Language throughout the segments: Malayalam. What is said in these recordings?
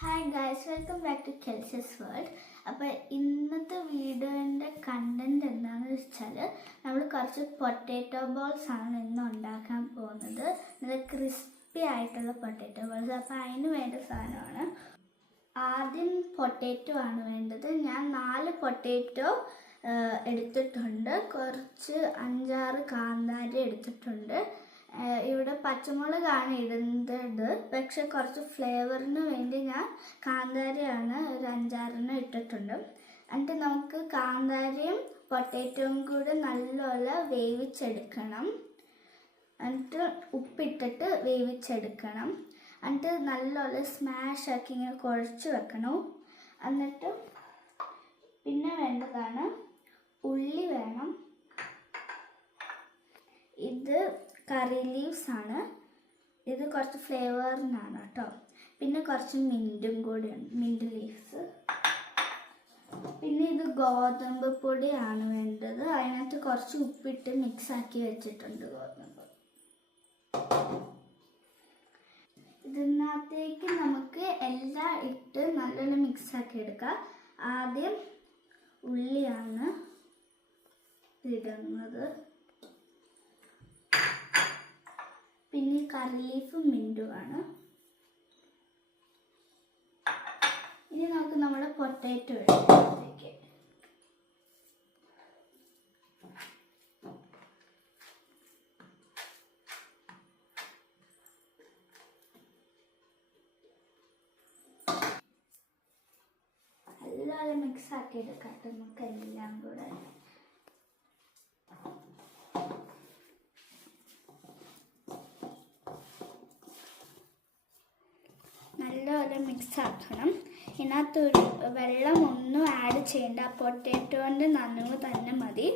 Hi guys, welcome back to Kelsa's world. അപ്പോൾ ഇന്നത്തെ വീഡിയോൻ്റെ കണ്ടൻറ് എന്താണെന്ന് വെച്ചാൽ നമ്മൾ കുറച്ച് പൊട്ടാറ്റോ ബോൾസ് ആണ് ഇന്ന് ഉണ്ടാക്കാൻ പോകുന്നത്. നല്ല ക്രിസ്പി ആയിട്ടുള്ള പൊട്ടാറ്റോ ബോൾസ്. അപ്പോൾ അതിന് വേണ്ട സാധനമാണ് ആദ്യം പൊട്ടാറ്റോ ആണ് വേണ്ടത്. ഞാൻ 4 പൊട്ടാറ്റോ എടുത്തിട്ടുണ്ട്. കുറച്ച് 5-6 കാന്താരി എടുത്തിട്ടുണ്ട്. ഇവിടെ പച്ചമുളകാണ് ഇടുന്നത്, പക്ഷെ കുറച്ച് ഫ്ലേവറിന് വേണ്ടി ഞാൻ കാന്താരിയാണ് ഒരു 5-6 ഇട്ടിട്ടുണ്ട്. എന്നിട്ട് നമുക്ക് കാന്താരിയും പൊട്ടാറ്റോയും കൂടെ നല്ലപോലെ വേവിച്ചെടുക്കണം. എന്നിട്ട് ഉപ്പിട്ടിട്ട് വേവിച്ചെടുക്കണം. എന്നിട്ട് നല്ലപോലെ സ്മാഷ് ആക്കി ഇങ്ങനെ കുഴച്ച് വെക്കണം. എന്നിട്ട് പിന്നെ വേണ്ടതാണ് ഉള്ളി വേണം. ഇത് കറി ലീവ്സ് ആണ്. ഇത് കുറച്ച് ഫ്ലേവറിനാണ് കേട്ടോ. പിന്നെ കുറച്ച് മിൻറ്റും കൂടിയാണ്, മിൻറ്റ് ലീവ്സ്. പിന്നെ ഇത് ഗോതമ്പ് പൊടിയാണ് വേണ്ടത്. അതിനകത്ത് കുറച്ച് ഉപ്പിട്ട് മിക്സ് ആക്കി വെച്ചിട്ടുണ്ട് ഗോതമ്പ്. ഇതിനകത്തേക്ക് നമുക്ക് എല്ലാം ഇട്ട് നല്ലോണം മിക്സ് ആക്കി എടുക്കാം. ആദ്യം ഉള്ളിയാണ് ഇടുന്നത്, പിന്നെ കറി ലീഫും മിൻറ്റുമാണ്. ഇനി നമുക്ക് നമ്മുടെ പൊട്ടാറ്റോ ഇടത്തേക്ക് എല്ലാം മിക്സ് ആക്കി എടുക്കാം. നമുക്ക് എല്ലാം കൂടെ നല്ലപോലെ മിക്സ് ആക്കണം. ഇതിനകത്ത് വെള്ളമൊന്നും ആഡ് ചെയ്യേണ്ട, പൊട്ടാറ്റോൻ്റെ നനവ് തന്നെ മതി.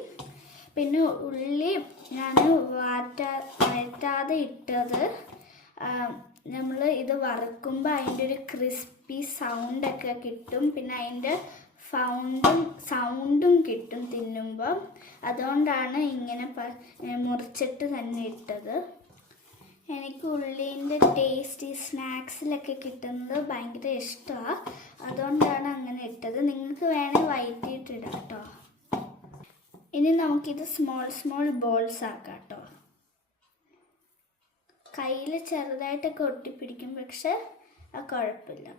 പിന്നെ ഉള്ളി ഞാൻ വഴറ്റാതെ ഇട്ടത്. നമ്മൾ ഇത് വറുക്കുമ്പോൾ അതിൻ്റെ ഒരു ക്രിസ്പി സൗണ്ടൊക്കെ കിട്ടും. പിന്നെ അതിൻ്റെ സൗണ്ടും കിട്ടും തിന്നുമ്പോൾ. അതുകൊണ്ടാണ് ഇങ്ങനെ മുറിച്ചിട്ട് തന്നെ ഇട്ടത്. എനിക്ക് ഉള്ളീൻ്റെ ടേസ്റ്റ് ഈ സ്നാക്സിലൊക്കെ കിട്ടുന്നത് ഭയങ്കര ഇഷ്ടമാണ്. അതുകൊണ്ടാണ് അങ്ങനെ ഇട്ടത്. നിങ്ങൾക്ക് വേണേൽ വഴറ്റിയിട്ടിടാം കേട്ടോ. ഇനി നമുക്കിത് സ്മോൾ ബോൾസ് ആക്കാം കേട്ടോ. കയ്യിൽ ചെറുതായിട്ടൊക്കെ ഒട്ടിപ്പിടിക്കും, പക്ഷെ അത് കുഴപ്പമില്ല.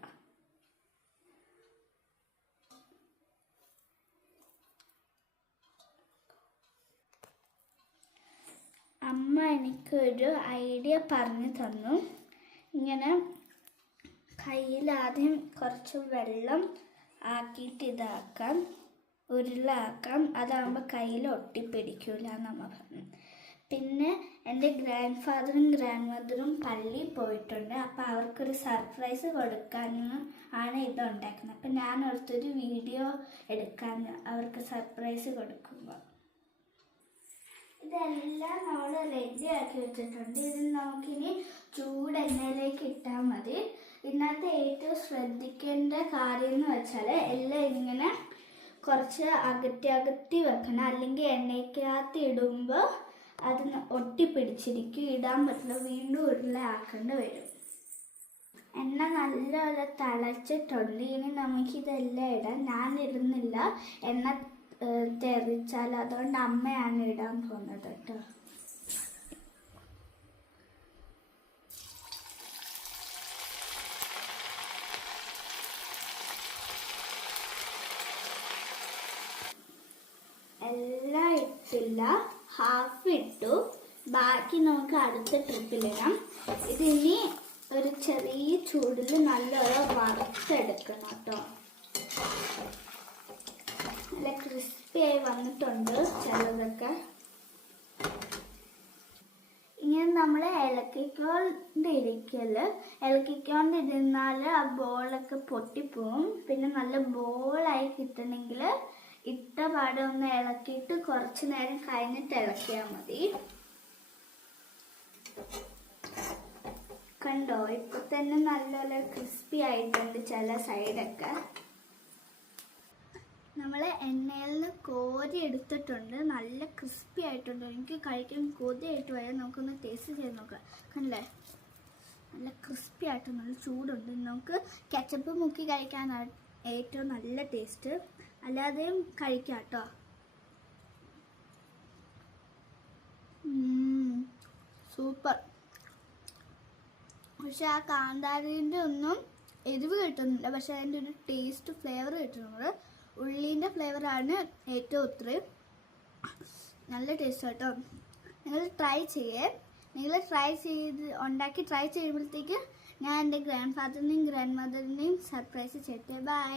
അമ്മ എനിക്കൊരു ഐഡിയ പറഞ്ഞു തന്നു. ഇങ്ങനെ കയ്യിൽ ആദ്യം കുറച്ച് വെള്ളം ആക്കിയിട്ട് ഇതാക്കാം, ഉരുളാക്കാം. അതാകുമ്പോൾ കയ്യിൽ ഒട്ടിപ്പിടിക്കില്ല എന്നമ്മ പറഞ്ഞു. പിന്നെ എൻ്റെ ഗ്രാൻഡ് ഫാദറും ഗ്രാൻഡ് മദറും പള്ളിയിൽ പോയിട്ടുണ്ട്. അപ്പോൾ അവർക്കൊരു സർപ്രൈസ് കൊടുക്കാൻ ആണ് ഇത് ഉണ്ടാക്കുന്നത്. അപ്പം ഞാൻ ഓർത്തൊരു വീഡിയോ എടുക്കാൻ അവർക്ക് സർപ്രൈസ് കൊടുക്കുമ്പോൾ. ഇതെല്ലാം നമ്മൾ റെഡി ആക്കി വെച്ചിട്ടുണ്ട്. ഇത് നമുക്കിനി ചൂടെണ്ണയിലേക്ക് ഇട്ടാൽ മതി. ഇതിനകത്ത് ഏറ്റവും ശ്രദ്ധിക്കേണ്ട കാര്യം എന്ന് വെച്ചാൽ എല്ലാം ഇങ്ങനെ കുറച്ച് അകറ്റി വെക്കണം. അല്ലെങ്കിൽ എണ്ണയ്ക്കകത്ത് ഇടുമ്പോൾ അത് ഒട്ടിപ്പിടിച്ചിരിക്കും, ഇടാൻ പറ്റില്ല. വീണ്ടും ഉരുളയാക്കേണ്ടി വരും. എണ്ണ നല്ലപോലെ തിളച്ചിട്ടുണ്ട്. ഇനി നമുക്കിതെല്ലാം ഇടാം. ഞാൻ ഇടുന്നില്ല, എണ്ണ തെറിച്ചാൽ. അതുകൊണ്ട് അമ്മയാണ് ഇടാൻ പോകുന്നത് കേട്ടോ. എല്ലാം ഇട്ടില്ല, ഹാഫ് ഇട്ടു. ബാക്കി നമുക്ക് അടുത്ത ട്രിപ്പിലിടാം. ഇതിനി ഒരു ചെറിയ ചൂടിൽ നല്ലോണം വറുത്തെടുക്കണം കേട്ടോ. നല്ല ക്രിസ്പി ആയി വന്നിട്ടുണ്ട് ചിലതൊക്കെ. ഇങ്ങനെ നമ്മൾ ഇളക്കിക്കൊണ്ടിരുന്നാൽ ആ ബോളൊക്കെ പൊട്ടിപ്പോവും. പിന്നെ നല്ല ബോളായി കിട്ടണമെങ്കിൽ ഇട്ട പാടെ ഒന്ന് ഇളക്കിയിട്ട് കുറച്ച് നേരം കഴിഞ്ഞിട്ട് ഇളക്കിയാൽ മതി. കണ്ടോ, ഇപ്പൊ തന്നെ നല്ലപോലെ ക്രിസ്പി ആയിട്ടുണ്ട് ചില സൈഡൊക്കെ. നമ്മൾ എണ്ണയിൽ നിന്ന് കോരി എടുത്തിട്ടുണ്ട്. നല്ല ക്രിസ്പി ആയിട്ടുണ്ട്. എനിക്ക് കഴിക്കാൻ കൊതിയായിട്ട് വരാം. നമുക്കൊന്ന് ടേസ്റ്റ് ചെയ്ത് നോക്കാം. കണ്ടല്ലേ, നല്ല ക്രിസ്പി ആയിട്ട് നല്ല ചൂടുണ്ട്. നമുക്ക് കെച്ചപ്പ് മുക്കി കഴിക്കാനാണ് ഏറ്റവും നല്ല ടേസ്റ്റ്. അല്ലാതെയും കഴിക്കാം കേട്ടോ. സൂപ്പർ. പക്ഷെ ആ കാന്താരിൻ്റെ ഒന്നും എരിവ് കിട്ടുന്നില്ല, പക്ഷെ അതിൻ്റെ ഒരു ടേസ്റ്റ് ഫ്ലേവർ കിട്ടുന്നുണ്ട്. ഉള്ളീൻ്റെ ഫ്ലേവറാണ് ഏറ്റവും ഒത്തിരി നല്ല ടേസ്റ്റ് കേട്ടോ. നിങ്ങൾ ട്രൈ ചെയ്യേ. നിങ്ങൾ ഉണ്ടാക്കി ട്രൈ ചെയ്യുമ്പോഴത്തേക്ക് ഞാൻ എൻ്റെ ഗ്രാൻഡ് ഫാദറിനെയും ഗ്രാൻഡ് മദറിനെയും സർപ്രൈസ് ചെയ്യട്ടെ. ബൈ.